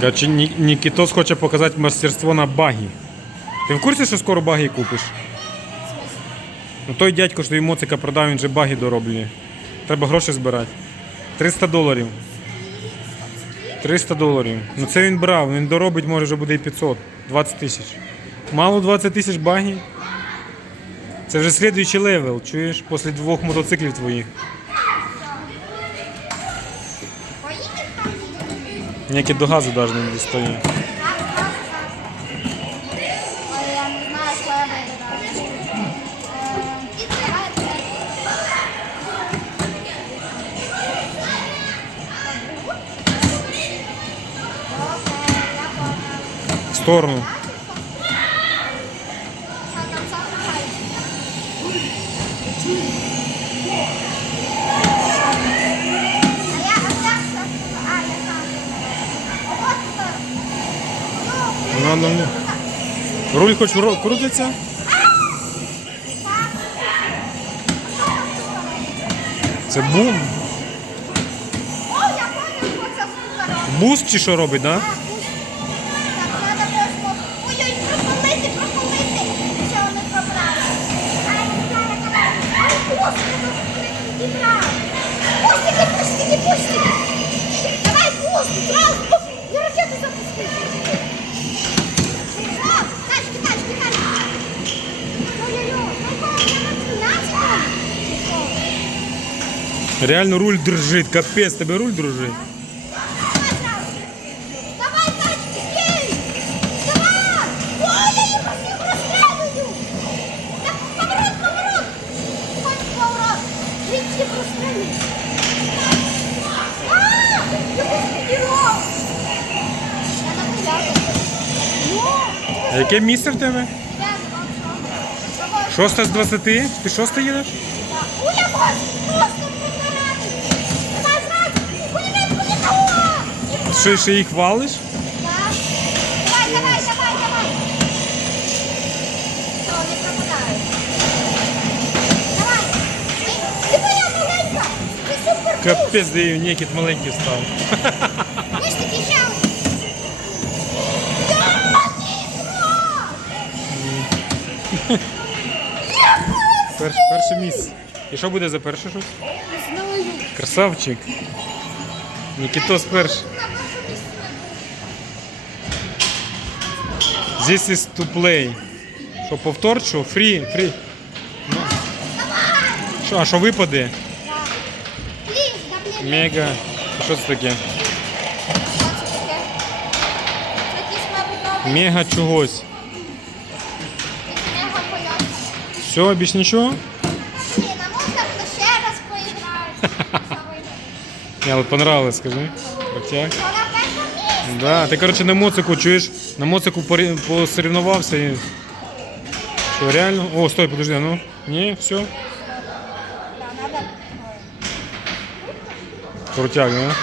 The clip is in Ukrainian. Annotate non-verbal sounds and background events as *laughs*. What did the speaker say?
Короче, Нікітос хоче показати мастерство на багі. Ти в курсі, що скоро баги купиш? Ну той дядько, що тобі моцика продав, він же баги дороблює. Треба гроші збирати. 300 доларів. 300 доларів. Ну це він брав, він доробить, може вже буде і 500. 20 тисяч. Мало 20 тисяч баги? Це вже слідуючий левел, чуєш, після двох мотоциклів твоїх. Ніякі до газу навіть не дістає. Я не знаю, ну, Ну, ну, ну. Руль хоч крутиться? Це бум. Буст чи що робить, так? Да? Так, треба просто... Я поспідірував! Я на коляску. Ну! А яке місце в тебе? Я. Шосте з 20? Ти шосте їдеш? Ой, я вас просто Що ще їх валиш? Да. Давай, давай, давай, давай. Все, не. Давай. Ти, ти моя маленька. Ти супер. Капець, де її нікіт маленький став. Такий ще один. Я Дмитро! Перше місце. І що буде за перше щось? Знаю. Красавчик. Нікітос перший. This is to play. Що, повтор, що? Фрі, фрі. Ну. Що, а що випаде? Мега. Що це таке? Мега чогось. Все, більш нічого? Мені *laughs* але понравилось, скажи. Крутяк. Да, ти, коротше, на моцику чуєш, на моцику посоревнувався і. Що, реально? О, стой, подожди, а ну. Ні, все. Крутяк, да?